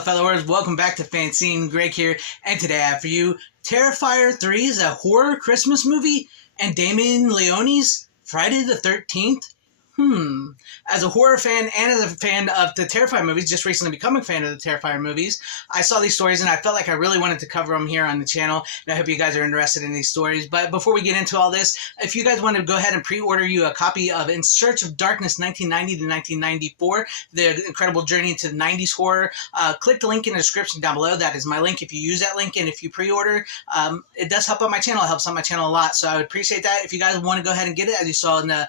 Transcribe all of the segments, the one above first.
fellow words, welcome back to FanZcene. Greg here, and today I have for you Terrifier 3 is a horror Christmas movie, and Damien Leone's Friday the 13th. As a horror fan and as a fan of the Terrifier movies, just recently becoming a fan of the Terrifier movies, I saw these stories and I felt like I really wanted to cover them here on the channel, and I hope you guys are interested in these stories. But before we get into all this, if you guys want to go ahead and pre-order you a copy of In Search of Darkness 1990 to 1994, the incredible journey into the 90s horror, click the link in the description down below. That is my link. If you use that link and if you pre-order, it does help out my channel. It helps out my channel a lot, so I would appreciate that. If you guys want to go ahead and get it, as you saw in the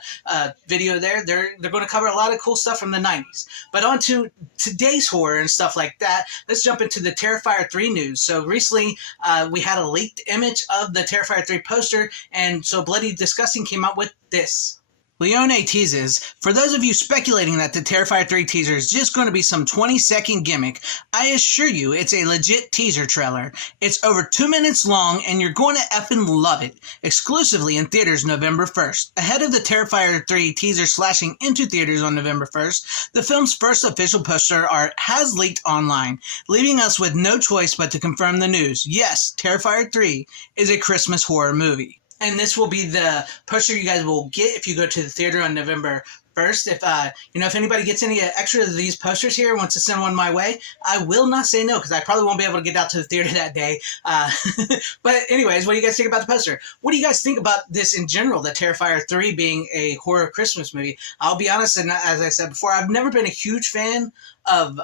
video there, they're going to cover a lot of cool stuff from the 90s. But on to today's horror and stuff like that, let's jump into the Terrifier 3 news. So recently, we had a leaked image of the Terrifier 3 poster, and so Bloody Disgusting came out with this. Leone teases, for those of you speculating that the Terrifier 3 teaser is just going to be some 20-second gimmick, I assure you it's a legit teaser trailer. It's over 2 minutes long and you're going to effing love it. Exclusively in theaters November 1st. Ahead of the Terrifier 3 teaser slashing into theaters on November 1st, the film's first official poster art has leaked online, leaving us with no choice but to confirm the news. Yes, Terrifier 3 is a Christmas horror movie. And this will be the poster you guys will get if you go to the theater on November 1st. If anybody gets any extra of these posters here, wants to send one my way, I will not say no, because I probably won't be able to get out to the theater that day. But anyways, what do you guys think about the poster? What do you guys think about this in general, the Terrifier 3 being a horror Christmas movie? I'll be honest, and as I said before, I've never been a huge fan of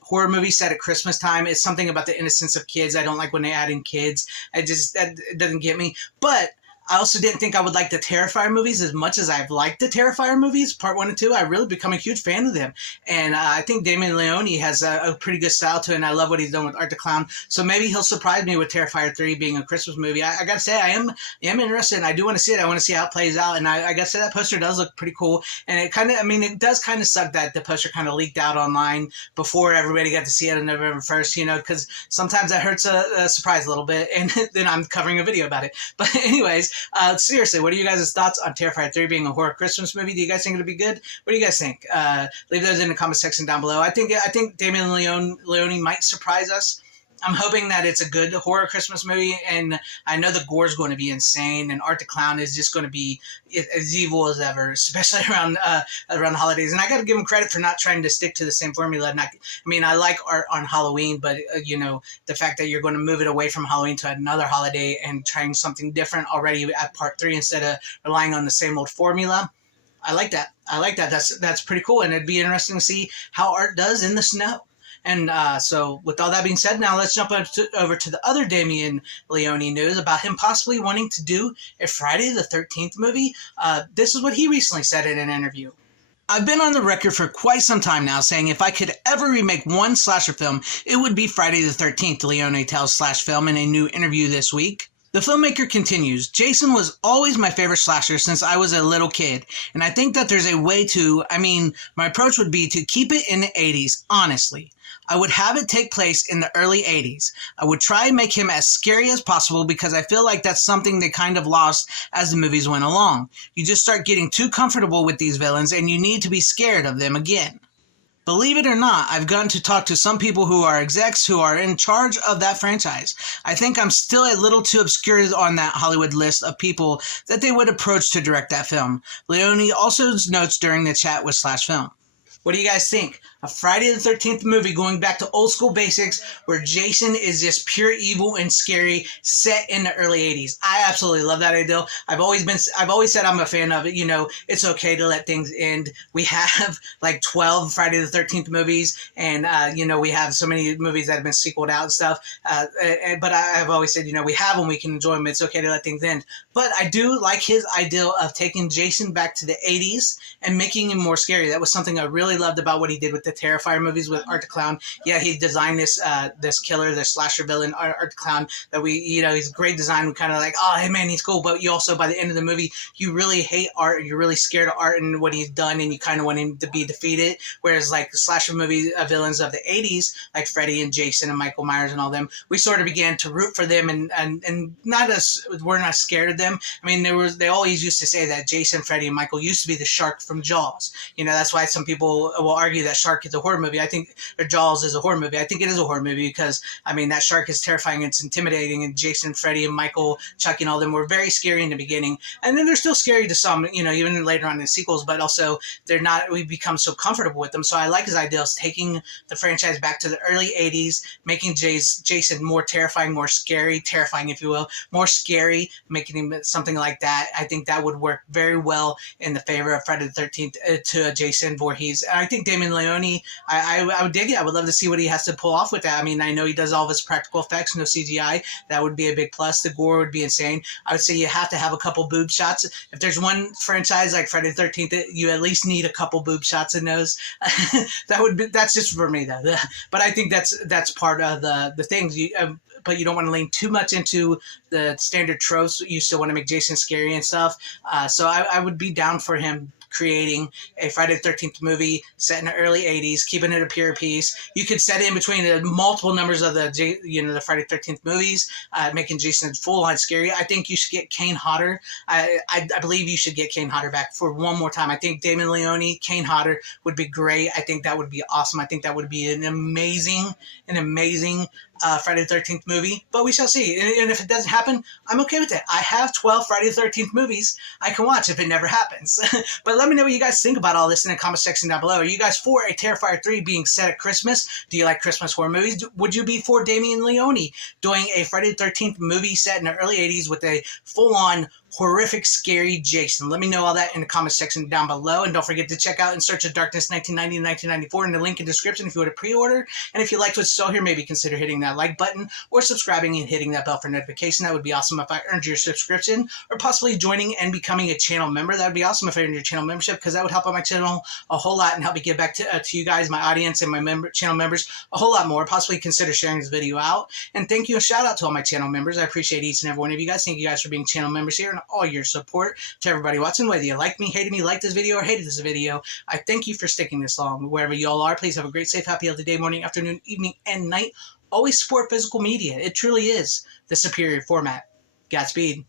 horror movies set at Christmas time. It's something about the innocence of kids. I don't like when they add in kids. That doesn't get me. But I also didn't think I would like the Terrifier movies as much as I've liked the Terrifier movies, part 1 and 2. I've really become a huge fan of them. And I think Damien Leone has a pretty good style to it, and I love what he's done with Art the Clown. So maybe he'll surprise me with Terrifier 3 being a Christmas movie. I gotta say, I am interested, and I do want to see it. I want to see how it plays out, and I gotta say that poster does look pretty cool. And it does kind of suck that the poster kind of leaked out online before everybody got to see it on November 1st, because sometimes that hurts a surprise a little bit, and then I'm covering a video about it. But anyways, seriously, what are you guys' thoughts on Terrifier 3 being a horror Christmas movie? Do you guys think it'll be good? What do you guys think? Leave those in the comment section down below. I think Damien Leone might surprise us. I'm hoping that it's a good horror Christmas movie, and I know the gore is going to be insane, and Art the Clown is just going to be as evil as ever, especially around the holidays. And I got to give him credit for not trying to stick to the same formula. I like art on Halloween, but the fact that you're going to move it away from Halloween to another holiday and trying something different already at part 3 instead of relying on the same old formula, I like that. That's pretty cool, and it'd be interesting to see how Art does in the snow. And so with all that being said, now let's jump over to the other Damien Leone news about him possibly wanting to do a Friday the 13th movie. This is what he recently said in an interview. I've been on the record for quite some time now saying if I could ever remake one slasher film, it would be Friday the 13th, Leone tells Slash Film in a new interview this week. The filmmaker continues, Jason was always my favorite slasher since I was a little kid, and I think that there's a way my approach would be to keep it in the 80s, honestly. I would have it take place in the early 80s. I would try and make him as scary as possible because I feel like that's something they kind of lost as the movies went along. You just start getting too comfortable with these villains and you need to be scared of them again. Believe it or not, I've gotten to talk to some people who are execs who are in charge of that franchise. I think I'm still a little too obscure on that Hollywood list of people that they would approach to direct that film. Leone also notes during the chat with Slash Film. What do you guys think? A Friday the 13th movie going back to old school basics where Jason is just pure evil and scary set in the early 80s. I absolutely love that idea. I've always said I'm a fan of it. It's okay to let things end. We have like 12 Friday the 13th movies, and we have so many movies that have been sequeled out and stuff. But I've always said, we have them, we can enjoy them. It's okay to let things end. But I do like his idea of taking Jason back to the 80s and making him more scary. That was something I really loved about what he did with the Terrifier movies with Art the Clown. Yeah, he designed this killer, this slasher villain, Art the Clown, that he's a great design. We kind of like, oh, hey man, he's cool. But you also, by the end of the movie, you really hate Art. You're really scared of Art and what he's done, and you kind of want him to be defeated. Whereas like the slasher movie villains of the 80s, like Freddy and Jason and Michael Myers and all them, we sort of began to root for them and we're not scared of them. They always used to say that Jason, Freddy, and Michael used to be the shark from Jaws. That's why some people will argue that shark Shark is a horror movie. I think or Jaws is a horror movie. I think it is a horror movie because I mean that shark is terrifying. It's intimidating, and Jason, Freddy, and Michael, Chucky, and all of them were very scary in the beginning, and then they're still scary to some, even later on in the sequels. But also they're not. We become so comfortable with them. So I like his idea of taking the franchise back to the early '80s, making Jason more terrifying, more scary, terrifying if you will, more scary, making him something like that. I think that would work very well in the favor of Friday the 13th to Jason Voorhees. And I think Damien Leone, I would dig it. I would love to see what he has to pull off with that. I mean, I know he does all of his practical effects, no CGI. That would be a big plus. The gore would be insane. I would say you have to have a couple boob shots. If there's one franchise like Friday the 13th, you at least need a couple boob shots in those. That's just for me though. But I think that's part of the things. But you don't want to lean too much into the standard tropes. You still want to make Jason scary and stuff. So I would be down for him creating a Friday the 13th movie set in the early 80s, keeping it a pure piece. You could set it in between the multiple numbers of the Friday the 13th movies, making Jason full-on scary. I think you should get Kane Hodder. I believe you should get Kane Hodder back for one more time. I think Damon Leone, Kane Hodder would be great. I think that would be awesome. I think that would be an amazing Friday the 13th movie, but we shall see. And if it doesn't happen, I'm okay with it. I have 12 Friday the 13th movies I can watch if it never happens. But let me know what you guys think about all this in the comment section down below. Are you guys for a Terrifier 3 being set at Christmas? Do you like Christmas horror movies? Would you be for Damien Leone doing a Friday the 13th movie set in the early 80s with a full-on horrific, scary Jason? Let me know all that in the comment section down below. And don't forget to check out In Search of Darkness 1990 and 1994 in the link in the description if you want to pre-order. And if you liked what's still here, maybe consider hitting that like button or subscribing and hitting that bell for notification. That would be awesome if I earned your subscription, or possibly joining and becoming a channel member. That would be awesome if I earned your channel membership, because that would help out my channel a whole lot and help me give back to you guys, my audience, and my channel members a whole lot more. Possibly consider sharing this video out. And thank you and shout out to all my channel members. I appreciate each and every one of you guys. Thank you guys for being channel members here and all your support. To everybody watching, whether you like me, hated me, liked this video, or hated this video, I thank you for sticking this long. Wherever you all are, please have a great, safe, happy, healthy day, morning, afternoon, evening, and night. Always support physical media. It truly is the superior format. Godspeed.